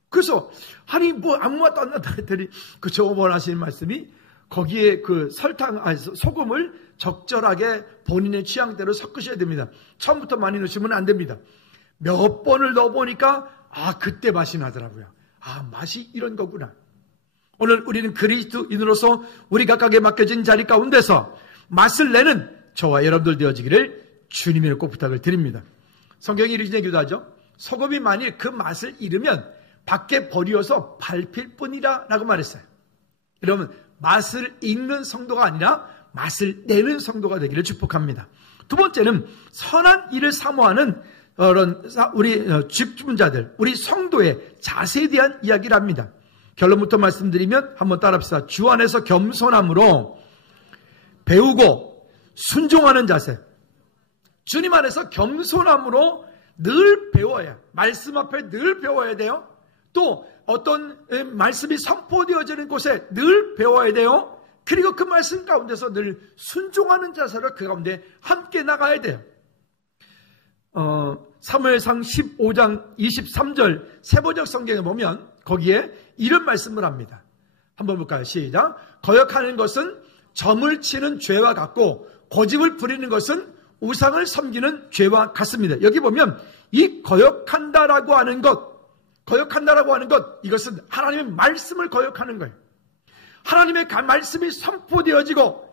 그래서 아니 뭐 아무 맛도 안 난다 했더니 그 저번 하시는 말씀이 거기에 그 소금을 적절하게 본인의 취향대로 섞으셔야 됩니다. 처음부터 많이 넣으시면 안 됩니다. 몇 번을 넣어보니까 그때 맛이 나더라고요. 맛이 이런 거구나. 오늘 우리는 그리스도인으로서 우리 각각에 맡겨진 자리 가운데서 맛을 내는 저와 여러분들 되어지기를 주님의 꼭 부탁을 드립니다. 성경이 이렇게 얘기도 하죠. 소금이 만일 그 맛을 잃으면 밖에 버려서 밟힐 뿐이라 라고 말했어요. 여러분, 맛을 읽는 성도가 아니라 맛을 내는 성도가 되기를 축복합니다. 두 번째는 선한 일을 사모하는 우리 집주자들, 우리 성도의 자세에 대한 이야기를 합니다. 결론부터 말씀드리면 한번 따라합시다. 주 안에서 겸손함으로 배우고 순종하는 자세. 주님 안에서 겸손함으로 늘 배워야, 말씀 앞에 늘 배워야 돼요. 또 어떤 말씀이 선포되어지는 곳에 늘 배워야 돼요. 그리고 그 말씀 가운데서 늘 순종하는 자세로 그 가운데 함께 나가야 돼요. 사무엘상 15장 23절 세번역 성경에 보면 거기에 이런 말씀을 합니다. 한번 볼까요? 시작. 거역하는 것은 점을 치는 죄와 같고 고집을 부리는 것은 우상을 섬기는 죄와 같습니다. 여기 보면 이 거역한다라고 하는 것, 이것은 하나님의 말씀을 거역하는 거예요. 하나님의 말씀이 선포되어지고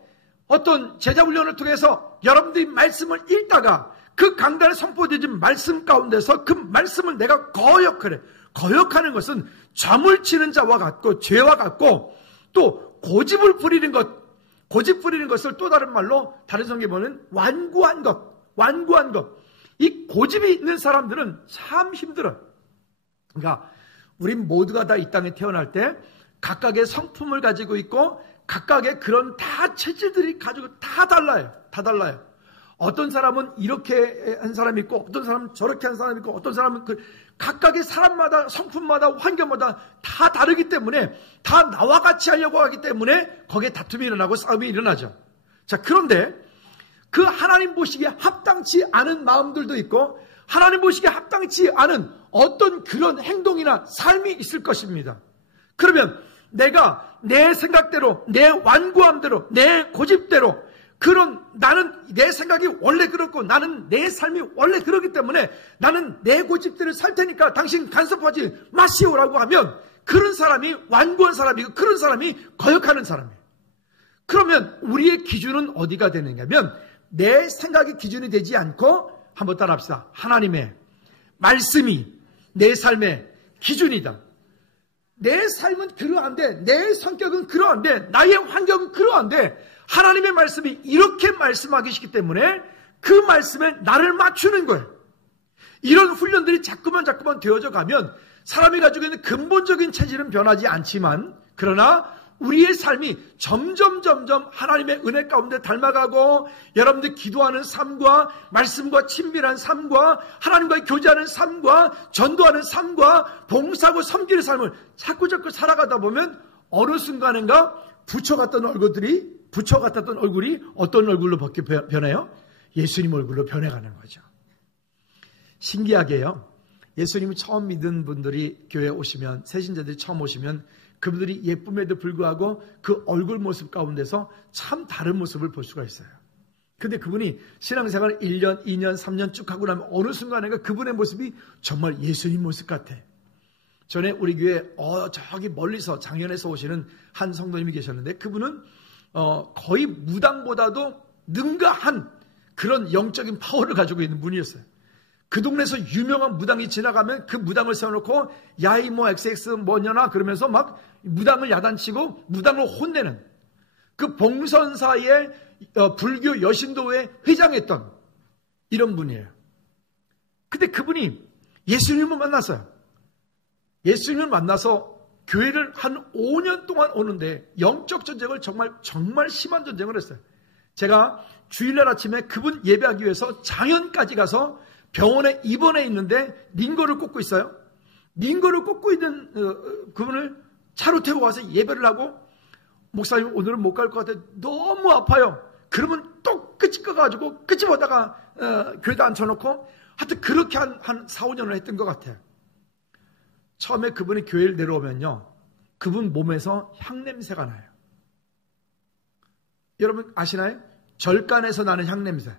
어떤 제자훈련을 통해서 여러분들이 말씀을 읽다가 그 강단에 선포되어진 말씀 가운데서 그 말씀을 내가 거역하래. 거역하는 것은 점을 치는 자와 같고 죄와 같고 또 고집 부리는 것을 또 다른 말로 다른 성경에 보면 완고한 것. 이 고집이 있는 사람들은 참 힘들어요. 그러니까 우리 모두가 다 이 땅에 태어날 때 각각의 성품을 가지고 있고 각각의 그런 다 체질들이 가지고 다 달라요. 어떤 사람은 이렇게 한 사람이 있고 어떤 사람은 저렇게 한 사람이 있고 어떤 사람은 각각의 사람마다 성품마다 환경마다 다 다르기 때문에 다 나와 같이 하려고 하기 때문에 거기에 다툼이 일어나고 싸움이 일어나죠. 자, 그런데 그 하나님 보시기에 합당치 않은 마음들도 있고 하나님 보시기에 합당치 않은 어떤 그런 행동이나 삶이 있을 것입니다. 그러면 내가 내 생각대로, 내 완고함대로, 내 고집대로 나는 내 생각이 원래 그렇고 나는 내 삶이 원래 그렇기 때문에 나는 내 고집대로 살 테니까 당신 간섭하지 마시오라고 하면 그런 사람이 완고한 사람이고 그런 사람이 거역하는 사람이에요. 그러면 우리의 기준은 어디가 되느냐면 내 생각이 기준이 되지 않고 한번 따라합시다. 하나님의 말씀이 내 삶의 기준이다. 내 삶은 그러한데 내 성격은 그러한데 나의 환경은 그러한데 하나님의 말씀이 이렇게 말씀하기 때문에 그 말씀에 나를 맞추는 거예요. 이런 훈련들이 자꾸만 되어져 가면 사람이 가지고 있는 근본적인 체질은 변하지 않지만 그러나 우리의 삶이 점점 하나님의 은혜 가운데 닮아가고 여러분들 기도하는 삶과 말씀과 친밀한 삶과 하나님과의 교제하는 삶과 전도하는 삶과 봉사하고 섬기는 삶을 자꾸 살아가다 보면 어느 순간인가 부처 같던 얼굴이 어떤 얼굴로 변해요? 예수님 얼굴로 변해가는 거죠. 신기하게요. 예수님을 처음 믿은 분들이 교회에 오시면 새신자들이 처음 오시면 그분들이 예쁨에도 불구하고 그 얼굴 모습 가운데서 참 다른 모습을 볼 수가 있어요. 근데 그분이 신앙생활 1년, 2년, 3년 쭉 하고 나면 어느 순간인가 그분의 모습이 정말 예수님 모습 같아. 전에 우리 교회 저기 멀리서 장현에서 오시는 한 성도님이 계셨는데 그분은 거의 무당보다도 능가한 그런 영적인 파워를 가지고 있는 분이었어요. 그 동네에서 유명한 무당이 지나가면 그 무당을 세워놓고 야이 XX 뭐냐나 그러면서 막 무당을 야단치고 무당을 혼내는 그 봉선사의 불교 여신도회 회장했던 이런 분이에요. 근데 그분이 예수님을 만났어요. 예수님을 만나서 교회를 한 5년 동안 오는데 영적 전쟁을 정말 심한 전쟁을 했어요. 제가 주일날 아침에 그분 예배하기 위해서 장현까지 가서 병원에 입원해 있는데 링거를 꽂고 있어요. 링거를 꽂고 있는 그분을 차로 태워 와서 예배를 하고, 목사님 오늘은 못 갈 것 같아요. 너무 아파요. 그러면 또 끄집어가지고 끄집어다가 교회에다 앉혀놓고, 하여튼 그렇게 한 4, 5년을 했던 것 같아요. 처음에 그분이 교회를 내려오면요, 그분 몸에서 향냄새가 나요. 여러분 아시나요? 절간에서 나는 향냄새.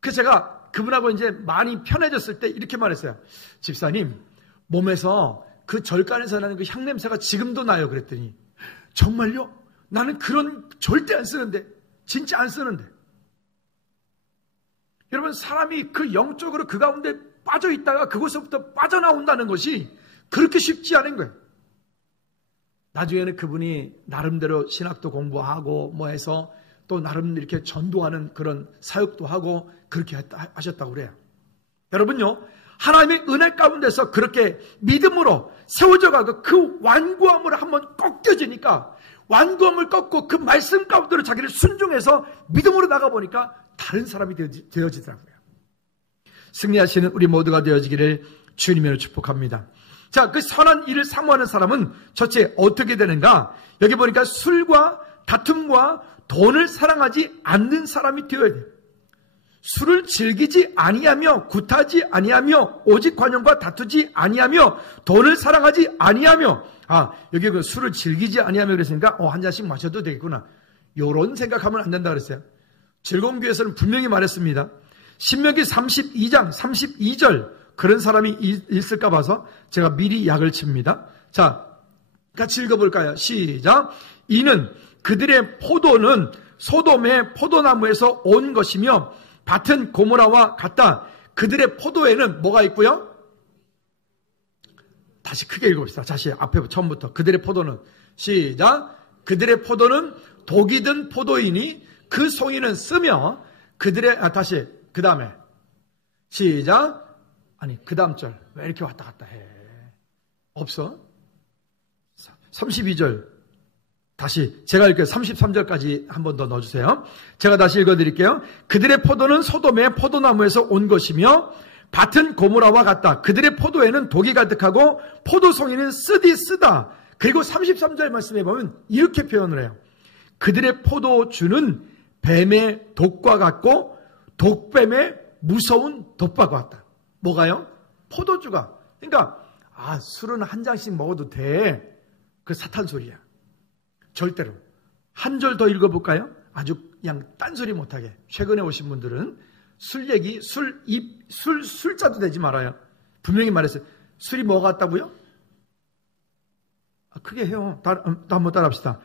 그래서 제가 그분하고 이제 많이 편해졌을 때 이렇게 말했어요. 집사님, 몸에서 그 절간에서 나는 그 향냄새가 지금도 나요. 그랬더니, 정말요? 나는 그런 절대 안 쓰는데, 진짜 안 쓰는데. 여러분, 사람이 그 영적으로 그 가운데 빠져 있다가 그곳에서부터 빠져나온다는 것이 그렇게 쉽지 않은 거예요. 나중에는 그분이 나름대로 신학도 공부하고 뭐 해서 또 나름 이렇게 전도하는 그런 사역도 하고 그렇게 하셨다고 그래요. 여러분요, 하나님의 은혜 가운데서 그렇게 믿음으로 세워져 가고 그 완고함을 한번 꺾여지니까, 완고함을 꺾고 그 말씀 가운데로 자기를 순종해서 믿음으로 나가보니까 다른 사람이 되어지더라고요. 승리하시는 우리 모두가 되어지기를 주님으로 축복합니다. 자, 그 선한 일을 사모하는 사람은 첫째 어떻게 되는가? 여기 보니까 술과 다툼과 돈을 사랑하지 않는 사람이 되어야 돼요. 술을 즐기지 아니하며 굿하지 아니하며 오직 관용과 다투지 아니하며 돈을 사랑하지 아니하며, 여기 그 술을 즐기지 아니하며 그랬으니까 한 잔씩 마셔도 되겠구나, 요런 생각하면 안 된다 그랬어요. 즐거운 교회에서는 분명히 말했습니다. 신명기 32장 32절 그런 사람이 있을까 봐서 제가 미리 약을 칩니다. 자, 같이 읽어볼까요? 시작. 이는 그들의 포도는 소돔의 포도나무에서 온 것이며 밭은 고모라와 같다. 그들의 포도에는 뭐가 있고요? 다시 크게 읽어봅시다. 다시 앞에 처음부터. 그들의 포도는, 시작. 그들의 포도는 독이 든 포도이니 그 송이는 쓰며 그들의, 다시 그 다음에 시작. 아니, 그 다음 절 왜 이렇게 왔다 갔다 해? 없어? 32절 다시 제가 읽게요. 33절까지 한 번 더 넣어주세요. 제가 다시 읽어드릴게요. 그들의 포도는 소돔의 포도나무에서 온 것이며 밭은 고모라와 같다. 그들의 포도에는 독이 가득하고 포도송이는 쓰다. 그리고 33절 말씀에 보면 이렇게 표현을 해요. 그들의 포도주는 뱀의 독과 같고 독뱀의 무서운 독과 같다. 뭐가요? 포도주가. 그러니까 술은 한 잔씩 먹어도 돼. 그 사탄 소리야. 절대로. 한 절 더 읽어볼까요? 아주 그냥 딴소리 못하게. 최근에 오신 분들은 술 얘기, 술자도 되지 말아요. 분명히 말했어요. 술이 뭐 같다고요? 크게 해요. 한번 따라합시다.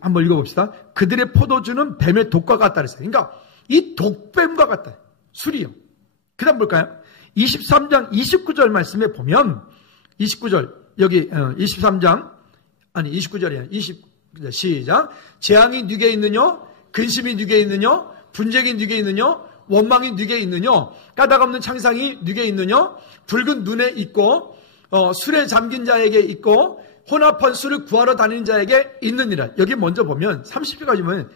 한번 읽어봅시다. 그들의 포도주는 뱀의 독과 같다 그랬어요. 그러니까 이 독뱀과 같다. 술이요. 그 다음 볼까요? 23장 29절 말씀에 보면 29절 여기 23장 아니 29절이야. 20 시작. 재앙이 네게 있느냐? 근심이 네게 있느냐? 분쟁이 네게 있느냐? 원망이 네게 있느냐? 까닭 없는 창상이 네게 있느냐? 붉은 눈에 있고 술에 잠긴 자에게 있고 혼합한 술을 구하러 다니는 자에게 있느니라. 여기 먼저 보면 30절까지 보면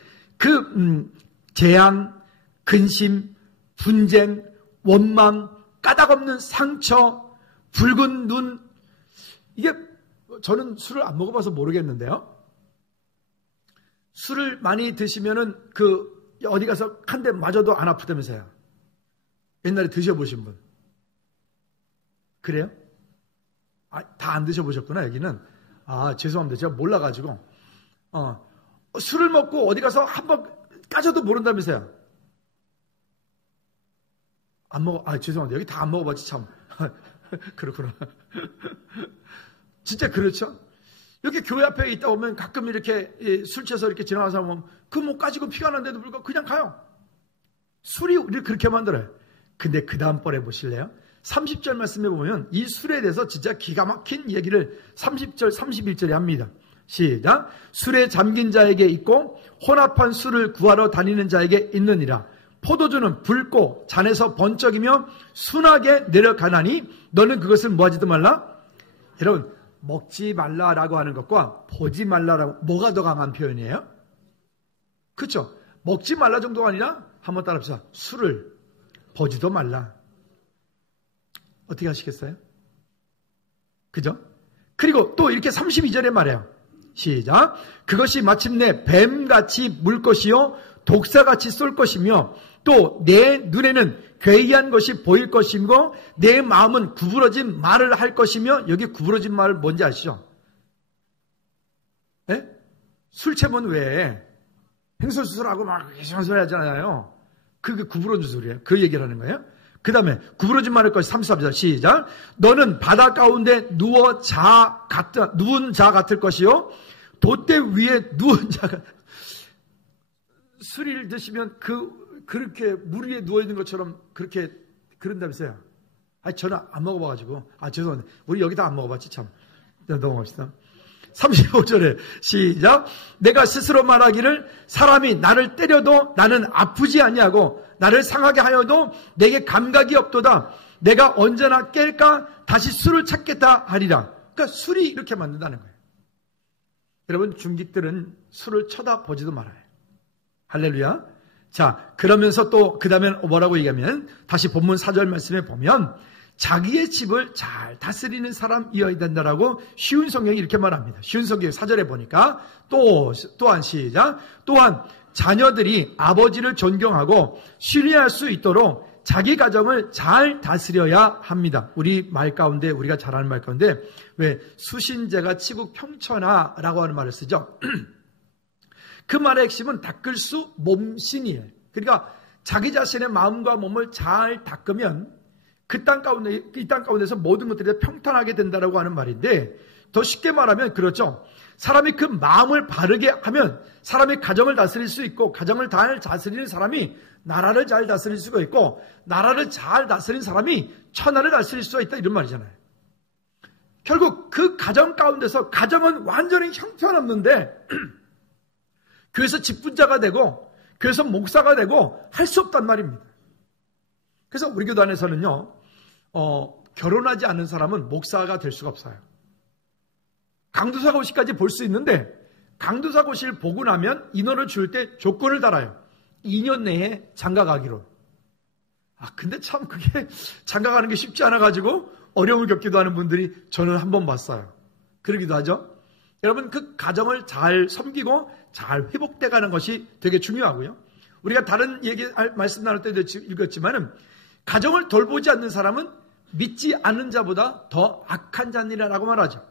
재앙, 근심, 분쟁, 원망, 까닭 없는 상처, 붉은 눈, 이게 저는 술을 안 먹어봐서 모르겠는데요. 술을 많이 드시면은 어디 가서 한 대 맞아도 안 아프다면서요. 옛날에 드셔보신 분. 그래요? 다 안 드셔보셨구나, 여기는. 죄송합니다. 제가 몰라가지고. 술을 먹고 어디 가서 한번 까져도 모른다면서요. 안 먹어. 죄송합니다. 여기 다 안 먹어봤지, 참. 그렇구나. 진짜 그렇죠? 여기 교회 앞에 있다 보면 가끔 이렇게 술 취해서 이렇게 지나가는 사람 보면 뭐 까지고 피가 나는데도 불구하고 그냥 가요. 술이 우리를 그렇게 만들어요. 근데 그 다음 번에 보실래요? 30절 말씀에 보면 이 술에 대해서 진짜 기가 막힌 얘기를 30절, 31절에 합니다. 시작. 술에 잠긴 자에게 있고 혼합한 술을 구하러 다니는 자에게 있느니라. 포도주는 붉고 잔에서 번쩍이며 순하게 내려가나니 너는 그것을 뭐하지도 말라? 여러분, 먹지 말라라고 하는 것과 보지 말라라고 뭐가 더 강한 표현이에요? 그렇죠? 먹지 말라 정도가 아니라 한번 따라합시다. 술을 보지도 말라. 어떻게 하시겠어요? 그죠? 그리고 또 이렇게 32절에 말해요. 시작. 그것이 마침내 뱀같이 물 것이요 독사같이 쏠 것이며 또 내 눈에는 괴이한 것이 보일 것이고 내 마음은 구부러진 말을 할 것이며, 여기 구부러진 말 뭔지 아시죠? 네? 술 취하면 왜 행설수설하고 막 이상한 소리 하잖아요. 그게 구부러진 소리예요. 그 얘기를 하는 거예요. 그 다음에 구부러진 말할 것이 33절 시작. 너는 바다 가운데 누운 자 같을 것이요 돛대 위에 누운 자가. 술을 드시면 그렇게 물 위에 누워있는 것처럼 그렇게 그런다면서요. 저는 안 먹어봐가지고. 죄송합니다. 우리 여기 다 안 먹어봤지 참. 넘어갑시다. 35절에 시작. 내가 스스로 말하기를 사람이 나를 때려도 나는 아프지 아니하고 나를 상하게 하여도 내게 감각이 없도다. 내가 언제나 깰까 다시 술을 찾겠다 하리라. 그러니까 술이 이렇게 만든다는 거예요. 여러분, 중직들은 술을 쳐다보지도 말아요. 할렐루야. 자, 그러면서 또 그 다음에 뭐라고 얘기하면, 다시 본문 4절 말씀에 보면 자기의 집을 잘 다스리는 사람이어야 된다라고 쉬운 성경이 이렇게 말합니다. 쉬운 성경 4절에 보니까 또한 시작. 또한 자녀들이 아버지를 존경하고 신뢰할 수 있도록 자기 가정을 잘 다스려야 합니다. 우리 말 가운데, 우리가 잘 아는 말 가운데 왜 수신제가 치국 평천하라고 하는 말을 쓰죠. 그 말의 핵심은 닦을 수 몸신이에요. 그러니까 자기 자신의 마음과 몸을 잘 닦으면 이 땅 가운데서 모든 것들이 평탄하게 된다라고 하는 말인데, 더 쉽게 말하면 그렇죠. 사람이 그 마음을 바르게 하면 사람이 가정을 다스릴 수 있고, 가정을 잘 다스리는 사람이 나라를 잘 다스릴 수가 있고, 나라를 잘 다스리는 사람이 천하를 다스릴 수가 있다, 이런 말이잖아요. 결국 그 가정 가운데서 가정은 완전히 형편없는데 교회에서 직분자가 되고 교회에서 목사가 되고 할 수 없단 말입니다. 그래서 우리 교단 안에서는요, 결혼하지 않은 사람은 목사가 될 수가 없어요. 강도사고시까지 볼 수 있는데, 강도사고시를 보고 나면 인원을 줄 때 조건을 달아요. 2년 내에 장가가기로. 근데 참 그게 장가가는 게 쉽지 않아가지고 어려움을 겪기도 하는 분들이 저는 한 번 봤어요. 그러기도 하죠. 여러분, 그 가정을 잘 섬기고 잘 회복돼 가는 것이 되게 중요하고요. 우리가 다른 말씀 나눌 때도 읽었지만은, 가정을 돌보지 않는 사람은 믿지 않는 자보다 더 악한 자니라라고 말하죠.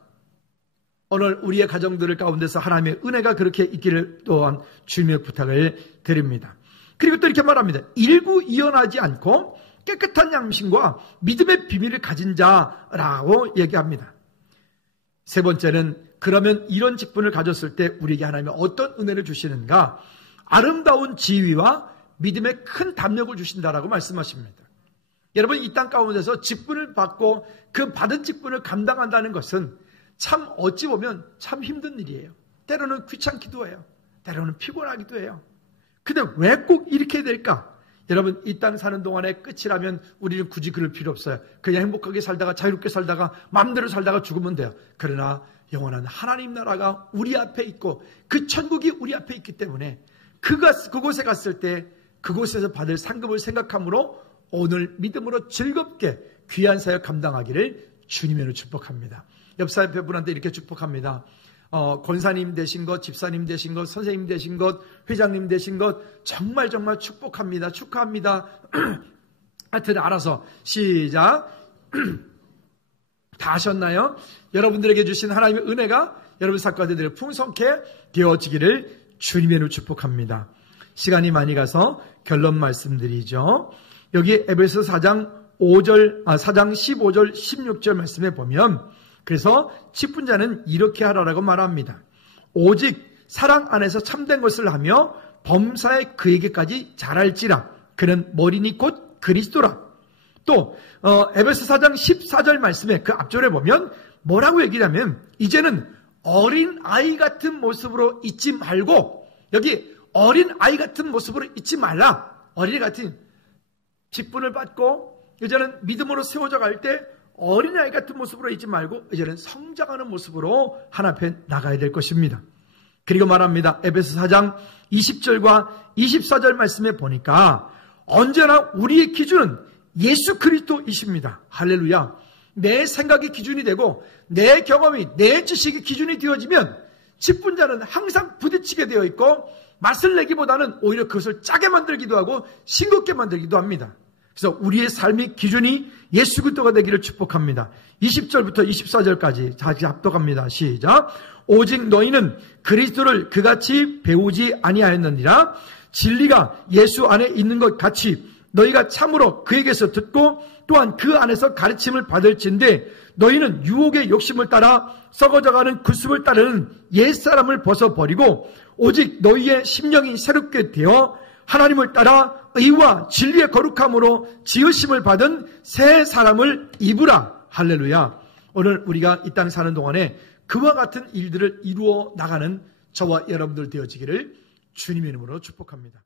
오늘 우리의 가정들 가운데서 하나님의 은혜가 그렇게 있기를 또한 주님의 부탁을 드립니다. 그리고 또 이렇게 말합니다. 일구이연하지 않고 깨끗한 양심과 믿음의 비밀을 가진 자라고 얘기합니다. 세 번째는, 그러면 이런 직분을 가졌을 때 우리에게 하나님은 어떤 은혜를 주시는가? 아름다운 지위와 믿음의 큰 담력을 주신다라고 말씀하십니다. 여러분, 이 땅 가운데서 직분을 받고 그 받은 직분을 감당한다는 것은 참 어찌 보면 참 힘든 일이에요. 때로는 귀찮기도 해요. 때로는 피곤하기도 해요. 근데 왜 꼭 이렇게 될까? 여러분, 이 땅 사는 동안의 끝이라면 우리는 굳이 그럴 필요 없어요. 그냥 행복하게 살다가, 자유롭게 살다가, 마음대로 살다가 죽으면 돼요. 그러나 영원한 하나님 나라가 우리 앞에 있고 그 천국이 우리 앞에 있기 때문에 그곳에 갔을 때 그곳에서 받을 상급을 생각함으로 오늘 믿음으로 즐겁게 귀한 사역 감당하기를 주님으로 축복합니다. 옆 사람의 분한테 이렇게 축복합니다. 권사님 되신 것, 집사님 되신 것, 선생님 되신 것, 회장님 되신 것 정말 정말 축복합니다. 축하합니다. 하여튼 알아서 시작. 다 하셨나요? 여러분들에게 주신 하나님의 은혜가 여러분 사건들을 풍성케 되어지기를 주님의 이름으로 축복합니다. 시간이 많이 가서 결론 말씀드리죠. 여기 에베소 4장 15절 16절 말씀에 보면, 그래서 직분자는 이렇게 하라라고 말합니다. 오직 사랑 안에서 참된 것을 하며 범사에 그에게까지 잘할지라. 그는 머리니 곧 그리스도라. 또 에베소 4장 14절 말씀에 그 앞절에 보면 뭐라고 얘기하냐면, 이제는 어린 아이 같은 모습으로 있지 말고, 여기 어린 아이 같은 모습으로 있지 말라. 어린이 같은 직분을 받고 이제는 믿음으로 세워져 갈 때 어린아이 같은 모습으로 있지 말고 이제는 성장하는 모습으로 하나님 앞에 나가야 될 것입니다. 그리고 말합니다. 에베소 4장 20절과 24절 말씀에 보니까 언제나 우리의 기준은 예수 그리스도이십니다. 할렐루야. 내 생각이 기준이 되고 내 경험이, 내 지식이 기준이 되어지면 직분자는 항상 부딪히게 되어 있고 맛을 내기보다는 오히려 그것을 짜게 만들기도 하고 싱겁게 만들기도 합니다. 그래서 우리의 삶의 기준이 예수 그리스도가 되기를 축복합니다. 20절부터 24절까지 다시 합독합니다. 시작. 오직 너희는 그리스도를 그같이 배우지 아니하였느니라. 진리가 예수 안에 있는 것 같이 너희가 참으로 그에게서 듣고 또한 그 안에서 가르침을 받을진대 너희는 유혹의 욕심을 따라 썩어져가는 구습을 따르는 옛사람을 벗어버리고 오직 너희의 심령이 새롭게 되어 하나님을 따라 의와 진리의 거룩함으로 지으심을 받은 새 사람을 입으라. 할렐루야. 오늘 우리가 이 땅에 사는 동안에 그와 같은 일들을 이루어 나가는 저와 여러분들 되어지기를 주님의 이름으로 축복합니다.